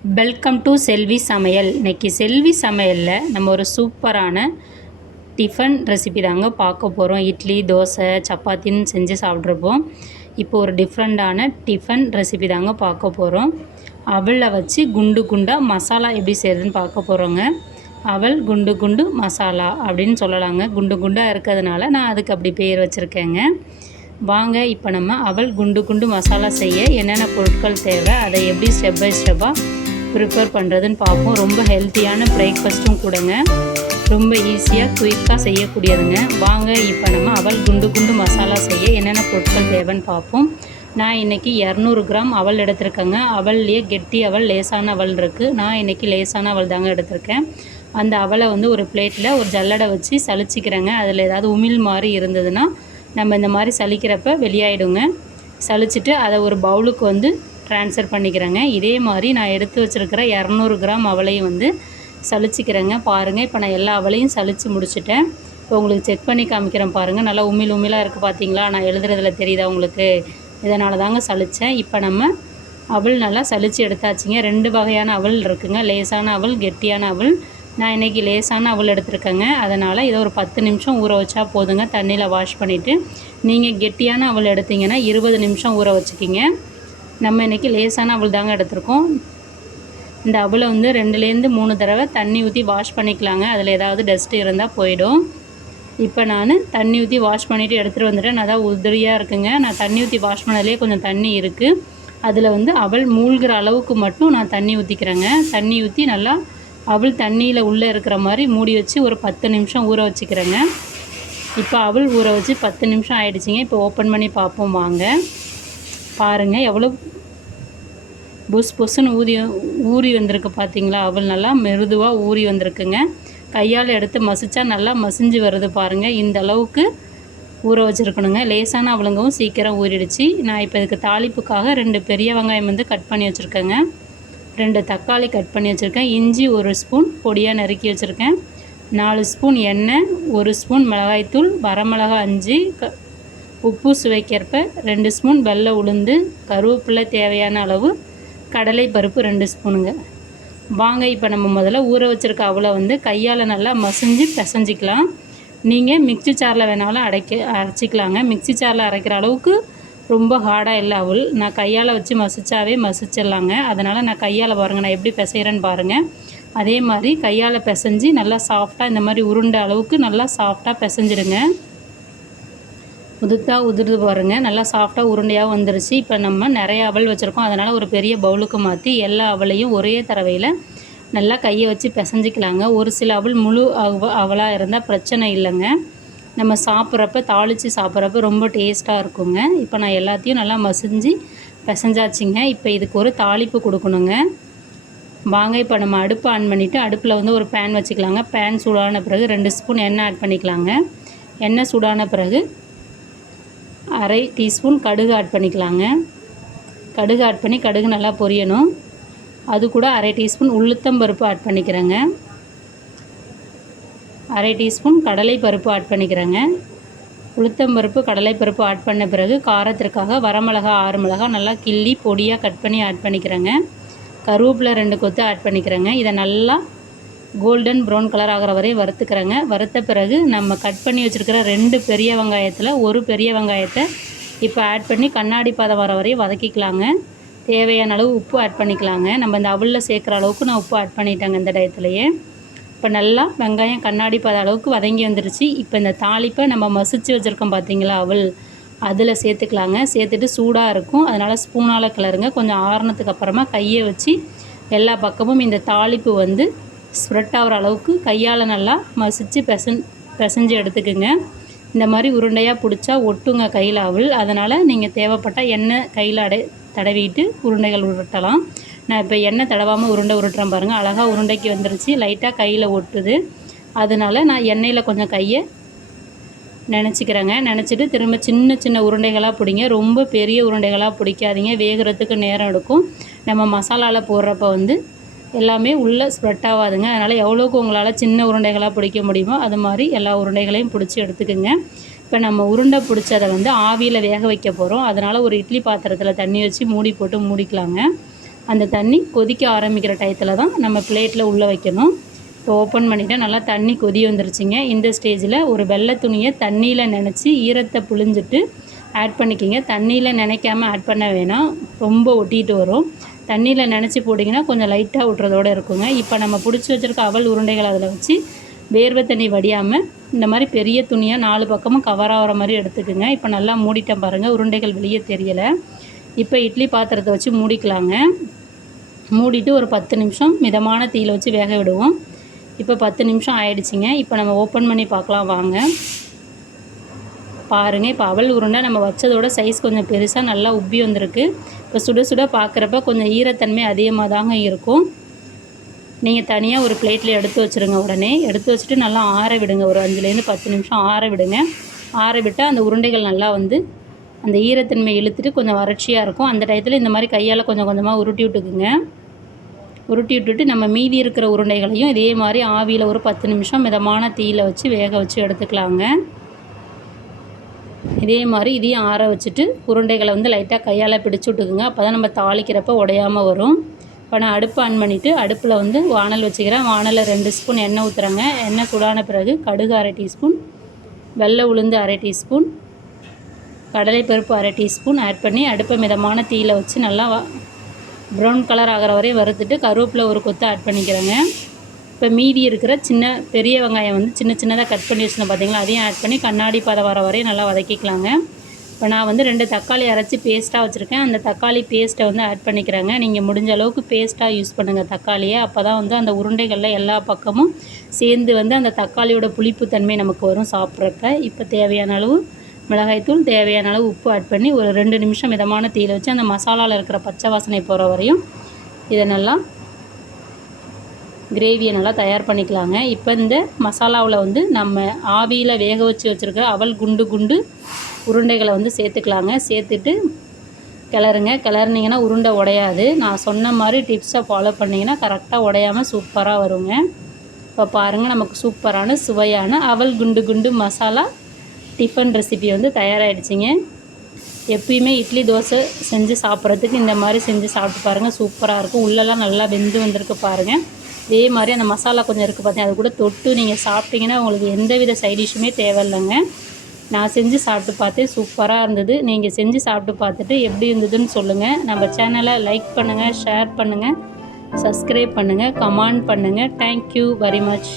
Welcome to செல்வி சமையல். இன்றைக்கி செல்வி சமையலில் நம்ம ஒரு சூப்பரான டிஃபன் ரெசிபி தாங்க பார்க்க போகிறோம். இட்லி, தோசை, சப்பாத்தின்னு செஞ்சு சாப்பிட்ருப்போம். இப்போ ஒரு டிஃப்ரெண்ட்டான டிஃபன் ரெசிபி தாங்க பார்க்க போகிறோம். அவலை வச்சு குண்டு குண்டாக மசாலா எப்படி செய்கிறதுன்னு பார்க்க போகிறோங்க. அவல் குண்டு குண்டு மசாலா அப்படின்னு சொல்லலாங்க. குண்டு குண்டாக இருக்கிறதுனால நான் அதுக்கு அப்படி பேர் வச்சுருக்கேங்க. வாங்க இப்போ நம்ம அவல் குண்டு குண்டு மசாலா செய்ய என்னென்ன பொருட்கள் தேவை, அதை எப்படி ஸ்டெப் பை ஸ்டெப்பாக ப்ரிப்பேர் பண்ணுறதுன்னு பார்ப்போம். ரொம்ப ஹெல்த்தியான பிரேக்ஃபாஸ்ட்டும் கூடங்க. ரொம்ப ஈஸியாக குயிக்காக செய்யக்கூடியதுங்க. வாங்க இப்போ நம்ம அவல் குண்டு குண்டு மசாலா செய்ய என்னென்ன பொருட்கள் தேவைன்னு பார்ப்போம். நான் இன்றைக்கி 200 கிராம் அவல் எடுத்திருக்கேங்க. அவல்லையே கெட்டி அவல், லேசான அவல் இருக்குது. நான் இன்றைக்கி லேசான அவல் தாங்க எடுத்திருக்கேன். அந்த அவலை ஒரு பிளேட்டில் ஒரு ஜல்லடை வச்சு சலிச்சிக்கிறேங்க. அதில் ஏதாவது உமிழ் மாதிரி இருந்ததுன்னா நம்ம இந்த மாதிரி சலிக்கிறப்ப வெளியாயிடுங்க. சலிச்சிட்டு அதை ஒரு பவுலுக்கு ட்ரான்ஸ்ஃபர் பண்ணிக்கிறேங்க. இதே மாதிரி நான் எடுத்து வச்சுருக்கிற 200 கிராம் அவளையும் சலிச்சிக்கிறேங்க. பாருங்கள், இப்போ நான் எல்லா அவளையும் சலித்து முடிச்சுட்டேன். இப்போ உங்களுக்கு செக் பண்ணி காமிக்கிறேன் பாருங்கள். நல்லா உமிழாக இருக்குது பார்த்தீங்களா? நான் எழுதுறதுல தெரியுதா உங்களுக்கு? இதனால தாங்க சலித்தேன். இப்போ நம்ம அவல் நல்லா சலித்து எடுத்தாச்சுங்க. 2 வகையான அவல் இருக்குங்க. லேசான அவல், கெட்டியான அவல். நான் இன்றைக்கி லேசான அவல் எடுத்துருக்கேங்க. அதனால் இதை ஒரு 10 நிமிஷம் ஊற வச்சா போதுங்க. தண்ணியில் வாஷ் பண்ணிவிட்டு. நீங்கள் கெட்டியான அவல் எடுத்திங்கன்னா 20 நிமிஷம் ஊற வச்சுக்கிங்க. நம்ம இன்றைக்கி லேசான அவல் தாங்க எடுத்திருக்கோம். இந்த அவலை 2லேருந்து 3 தடவை தண்ணி ஊற்றி வாஷ் பண்ணிக்கலாங்க. அதில் ஏதாவது டஸ்ட்டு இருந்தால் போயிடும். இப்போ நான் தண்ணி ஊற்றி வாஷ் பண்ணிவிட்டு எடுத்துகிட்டு வந்துட்டேன். நான் தான் உதிரியாக இருக்குங்க. நான் தண்ணி ஊற்றி வாஷ் பண்ணதுலேயே கொஞ்சம் தண்ணி இருக்குது. அதில் அவல் மூழ்கிற அளவுக்கு மட்டும் நான் தண்ணி ஊற்றிக்கிறேங்க. தண்ணி ஊற்றி நல்லா அவல் தண்ணியில் உள்ளே இருக்கிற மாதிரி மூடி வச்சு ஒரு 10 நிமிஷம் ஊற வச்சுக்கிறேங்க. இப்போ அவல் ஊற வச்சு 10 நிமிஷம் ஆகிடுச்சிங்க. இப்போ ஓப்பன் பண்ணி பார்ப்போம் வாங்க. பாருங்கள், எவ்வளோ புஸ் புஸ்ன்னு ஊறி வந்திருக்கு பார்த்தீங்களா? அவல் நல்லா மெருதுவாக ஊறி வந்திருக்குங்க. கையால் எடுத்து மசிச்சா நல்லா மசிஞ்சு வருது பாருங்கள். இந்த அளவுக்கு ஊற வச்சுருக்கணுங்க. லேசான அவளுங்கவும் சீக்கிரம் ஊறிடுச்சு. நான் இப்போ இதுக்கு தாளிப்புக்காக 2 பெரிய வெங்காயம் கட் பண்ணி வச்சுருக்கேங்க. 2 தக்காளி கட் பண்ணி வச்சுருக்கேன். இஞ்சி 1 ஸ்பூன் பொடியாக நறுக்கி வச்சுருக்கேன். 4 ஸ்பூன் எண்ணெய், 1 ஸ்பூன் மிளகாய்த்தூள், வரமிளகா 5, உப்பு சுவைக்கேற்ப, 2 ஸ்பூன் வெள்ளை உளுந்து, கருவேப்பிலை தேவையான அளவு, கடலை பருப்பு 2 ஸ்பூனுங்க. வாங்க இப்போ நம்ம முதல்ல ஊற வச்சுருக்க அவலை கையால் நல்லா மசிஞ்சு பிசைஞ்சிக்கலாம். நீங்கள் மிக்ஸி ஜாரில் வேணாலும் அரைச்சிக்கலாங்க. மிக்ஸி ஜாரில் அரைக்கிற அளவுக்கு ரொம்ப ஹார்டாக இல்லை அவல். நான் கையால் வச்சு மசிச்சாவே மசிச்சிடலாங்க. அதனால் நான் கையால் பாருங்கள், நான் எப்படி பிசைகிறேன்னு பாருங்கள். அதே மாதிரி கையால் பிசைஞ்சு நல்லா சாஃப்டாக இந்த மாதிரி உருண்டை அளவுக்கு நல்லா சாஃப்டாக பிசைஞ்சிடுங்க. உதிர்ந்து பாருங்கள், நல்லா சாஃப்டாக உருண்டையாக வந்துருச்சு. இப்போ நம்ம நிறைய அவல் வச்சுருக்கோம். அதனால் ஒரு பெரிய பவுலுக்கு மாற்றி எல்லா அவளையும் ஒரே தடவையில் நல்லா கையை வச்சு பிசைஞ்சிக்கலாங்க. ஒரு சில அவல் முழு அவலாக இருந்தால் பிரச்சனை இல்லைங்க. நம்ம சாப்பிட்றப்ப தாளித்து சாப்பிட்றப்ப ரொம்ப டேஸ்ட்டாக இருக்குங்க. இப்போ நான் எல்லாத்தையும் நல்லா மசிஞ்சு பிசைஞ்சாச்சுங்க. இப்போ இதுக்கு ஒரு தாளிப்பு கொடுக்கணுங்க. வாங்க இப்போ நம்ம அடுப்பை ஆன் பண்ணிவிட்டு அடுப்பில் ஒரு பேன் வச்சுக்கலாங்க. பேன் சூடான பிறகு 2 ஸ்பூன் எண்ணெய் ஆட் பண்ணிக்கலாங்க. எண்ணெய் சூடான பிறகு அரை டீஸ்பூன் கடுகு ஆட் பண்ணிக்கலாங்க. கடுகு ஆட் பண்ணி கடுகு நல்லா பொரியணும். அது கூட அரை டீஸ்பூன் உளுத்தம்பருப்பு ஆட் பண்ணிக்கிறேங்க. அரை டீஸ்பூன் கடலை பருப்பு ஆட் பண்ணிக்கிறேங்க. உளுத்தம்பருப்பு, கடலைப்பருப்பு ஆட் பண்ண பிறகு காரத்திற்காக வரமிளகா 6 மிளகா நல்லா கிள்ளி பொடியாக கட் பண்ணி ஆட் பண்ணிக்கிறேங்க. கருவேப்பிலை 2 கொத்து ஆட் பண்ணிக்கிறேங்க. இதை நல்லா கோல்டன் ப்ரௌன் கலர் ஆகிற வரை வறுத்துக்கிறேங்க. வறுத்த பிறகு நம்ம கட் பண்ணி வச்சுருக்கிற 2 பெரிய வெங்காயத்தில் ஒரு பெரிய வெங்காயத்தை இப்போ ஆட் பண்ணி கண்ணாடி பதம் வர வரை வதக்கிக்கலாங்க. தேவையான அளவு உப்பு ஆட் பண்ணிக்கலாங்க. நம்ம இந்த அவலில் சேர்க்குற அளவுக்கு நான் உப்பு ஆட் பண்ணிட்டேங்க இந்த டயத்துலையே. இப்போ நல்லா வெங்காயம் கண்ணாடி பத அளவுக்கு வதங்கி வந்துருச்சு. இப்போ இந்த தாளிப்பை நம்ம மசிச்சு வச்சுருக்கோம் பார்த்தீங்களா அவல், அதில் சேர்த்துக்கலாங்க. சேர்த்துட்டு சூடாக இருக்கும், அதனால் ஸ்பூனால் கிளறுங்க. கொஞ்சம் ஆறுனதுக்கு அப்புறமா கையை வச்சு எல்லா பக்கமும் இந்த தாளிப்பு ஸ்ப்ரெட் ஆகிற அளவுக்கு கையால் நல்லா மசிச்சு பிசைஞ்சு எடுத்துக்குங்க. இந்த மாதிரி உருண்டையாக பிடிச்சா ஒட்டுங்க கையில் அவல். அதனால் நீங்கள் தேவைப்பட்டால் எண்ணெய் கையில் தடவிட்டு உருண்டைகள் உருட்டலாம். நான் இப்போ எண்ணெய் தடவாமல் உருண்டை உருட்டுறேன் பாருங்கள். அழகாக உருண்டைக்கு வந்துருச்சு. லைட்டாக கையில் ஒட்டுது. அதனால் நான் எண்ணெயில் கொஞ்சம் கையை நினச்சிக்கிறேங்க. நினச்சிட்டு திரும்ப சின்ன சின்ன உருண்டைகளாக பிடிங்க. ரொம்ப பெரிய உருண்டைகளாக பிடிக்காதீங்க, வேகிறதுக்கு நேரம் எடுக்கும். நம்ம மசாலாவில் போடுறப்ப எல்லாமே உள்ளே ஸ்ப்ரெட் ஆகாதுங்க. அதனால் எவ்வளோக்கு உங்களால் சின்ன உருண்டைகளாக பிடிக்க முடியுமோ அது மாதிரி எல்லா உருண்டைகளையும் பிடிச்சி எடுத்துக்குங்க. இப்போ நம்ம உருண்டை பிடிச்சதை ஆவியில் வேக வைக்க போகிறோம். அதனால் ஒரு இட்லி பாத்திரத்தில் தண்ணி வச்சு மூடி போட்டு மூடிக்கலாங்க. அந்த தண்ணி கொதிக்க ஆரம்பிக்கிற டயத்தில் தான் நம்ம பிளேட்டில் உள்ளே வைக்கணும். இப்போ ஓப்பன் பண்ணிவிட்டு நல்லா தண்ணி கொதி வந்துருச்சுங்க. இந்த ஸ்டேஜில் ஒரு வெள்ளை துணியை தண்ணியில் நனைச்சி ஈரத்தை புழிஞ்சிட்டு ஆட் பண்ணிக்கிங்க. தண்ணியில் நனைக்காமல் ஆட் பண்ண வேணாம், ரொம்ப ஒட்டிகிட்டு வரும். தண்ணியில் நனைச்சி போட்டிங்கன்னா கொஞ்சம் லைட்டாக விட்றதோடு இருக்குங்க. இப்போ நம்ம பிடிச்சி வச்சுருக்க அவல் உருண்டைகள் அதில் வச்சு வேர்வை தண்ணி வடியாமல் இந்த மாதிரி பெரிய துணியாக 4 பக்கமும் கவர் ஆகிற மாதிரி எடுத்துக்குங்க. இப்போ நல்லா மூடிட்டேன் பாருங்கள், உருண்டைகள் வெளியே தெரியலை. இப்போ இட்லி பாத்திரத்தை வச்சு மூடிக்கலாங்க. மூடிட்டு ஒரு 10 நிமிஷம் மிதமான தீயில் வச்சு வேக விடுவோம். இப்போ 10 நிமிஷம் ஆயிடுச்சுங்க. இப்போ நம்ம ஓப்பன் பண்ணி பார்க்கலாம் வாங்க. பாருங்கள், இப்போ அவல் உருண்டை நம்ம வச்சதோட சைஸ் கொஞ்சம் பெருசாக நல்லா உப்பி வந்திருக்கு. இப்போ சுட சுட பார்க்குறப்ப கொஞ்சம் ஈரத்தன்மை அதிகமாக தாங்க இருக்கும். நீங்கள் தனியாக ஒரு பிளேட்டில் எடுத்து வச்சுருங்க. உடனே எடுத்து வச்சுட்டு நல்லா ஆற விடுங்க. ஒரு 5லேருந்து 10 நிமிஷம் ஆற விடுங்க. ஆற விட்டால் அந்த உருண்டைகள் நல்லா வந்து அந்த ஈரத்தன்மை இழுத்துட்டு கொஞ்சம் வறட்சியாக இருக்கும். அந்த டயத்தில் இந்த மாதிரி கையால் கொஞ்சம் கொஞ்சமாக உருட்டி விட்டுக்குங்க. உருட்டி விட்டுட்டு நம்ம மீதி இருக்கிற உருண்டைகளையும் இதே மாதிரி ஆவியில் ஒரு 10 நிமிஷம் மிதமான தீயில் வச்சு வேக வச்சு எடுத்துக்கலாங்க. இதே மாதிரி இதையும் ஆற வச்சுட்டு உருண்டைகளை வந்து லைட்டாக கையால் பிடிச்சி விட்டுக்குங்க. அப்போ தான் நம்ம தாளிக்கிறப்ப உடையாமல் வரும். இப்போ நான் அடுப்பு ஆன் பண்ணிவிட்டு அடுப்பில் வந்து வானல் வச்சுக்கிறேன். வானலில் 2 ஸ்பூன் எண்ணெய் ஊற்றுறேங்க. எண்ணெய் சூடான பிறகு கடுகு 1/2 டீஸ்பூன், வெள்ளை உளுந்து 1/2 டீஸ்பூன், கடலைப்பருப்பு 1/2 டீஸ்பூன் ஆட் பண்ணி அடுப்பை மிதமான தீயில் வச்சு நல்லா ப்ரௌன் கலர் ஆகிற வரையும் வறுத்துட்டு கருவேப்பிலை ஒரு கொத்து ஆட் பண்ணிக்கிறேங்க. இப்போ மீதி இருக்கிற பெரிய வெங்காயம் வந்து சின்னதாக கட் பண்ணி வச்சுருந்தேன் பார்த்தீங்களா, அதையும் ஆட் பண்ணி கண்ணாடி பதம் வர வரையும் நல்லா வதக்கிக்கலாங்க. இப்போ நான் வந்து 2 தக்காளி அரைச்சி பேஸ்ட்டாக வச்சுருக்கேன். அந்த தக்காளி பேஸ்ட்டை வந்து ஆட் பண்ணிக்கிறேங்க. நீங்கள் முடிஞ்ச அளவுக்கு பேஸ்ட்டாக யூஸ் பண்ணுங்கள் தக்காளியை. அப்போ தான் வந்து அந்த உருண்டைகளில் எல்லா பக்கமும் சேர்ந்து வந்து அந்த தக்காளியோட புளிப்புத்தன்மை நமக்கு வரும் சாப்பிட்றப்ப. இப்போ தேவையான அளவு மிளகாய்த்தூள், தேவையான அளவு உப்பு ஆட் பண்ணி ஒரு 2 நிமிஷம் மிதமான தீயில் வச்சு அந்த மசாலாவில் இருக்கிற பச்சை வாசனை போகிற வரையும் இதை நல்லா கிரேவியை நல்லா தயார் பண்ணிக்கலாங்க. இப்போ இந்த மசாலாவில் வந்து நம்ம ஆவியில் வேக வச்சு வச்சுருக்கிற அவல் குண்டு உருண்டைகளை வந்து சேர்த்துக்கலாங்க. சேர்த்துட்டு கிளறுங்க. கிளறுனீங்கன்னா உருண்டை உடையாது. நான் சொன்ன மாதிரி டிப்ஸை ஃபாலோ பண்ணிங்கன்னா கரெக்டாக உடையாமல் சூப்பராக வருங்க. இப்போ பாருங்கள், நமக்கு சூப்பரான சுவையான அவல் குண்டு மசாலா டிஃபன் ரெசிபி வந்து தயாராகிடுச்சிங்க. எப்பயுமே இட்லி தோசை செஞ்சு சாப்பிட்றதுக்கு இந்த மாதிரி செஞ்சு சாப்பிட்டு பாருங்கள், சூப்பராக இருக்கும். உள்ளெல்லாம் நல்லா வெந்து வந்திருக்கு பாருங்கள். இதே மாதிரி அந்த மசாலா கொஞ்சம் இருக்குது பார்த்தீங்கன்னா, அது கூட தொட்டு நீங்கள் சாப்பிட்டிங்கன்னா உங்களுக்கு எந்தவித சைடிஷ்ஷுமே தேவையில்லைங்க. நான் செஞ்சு சாப்பிட்டு பார்த்தேன், சூப்பராக இருந்தது. நீங்கள் செஞ்சு சாப்பிட்டு பார்த்துட்டு எப்படி இருந்ததுன்னு சொல்லுங்கள். நம்ம சேனலை லைக் பண்ணுங்கள், ஷேர் பண்ணுங்கள், சப்ஸ்கிரைப் பண்ணுங்கள், கமெண்ட் பண்ணுங்கள். Thank you very much.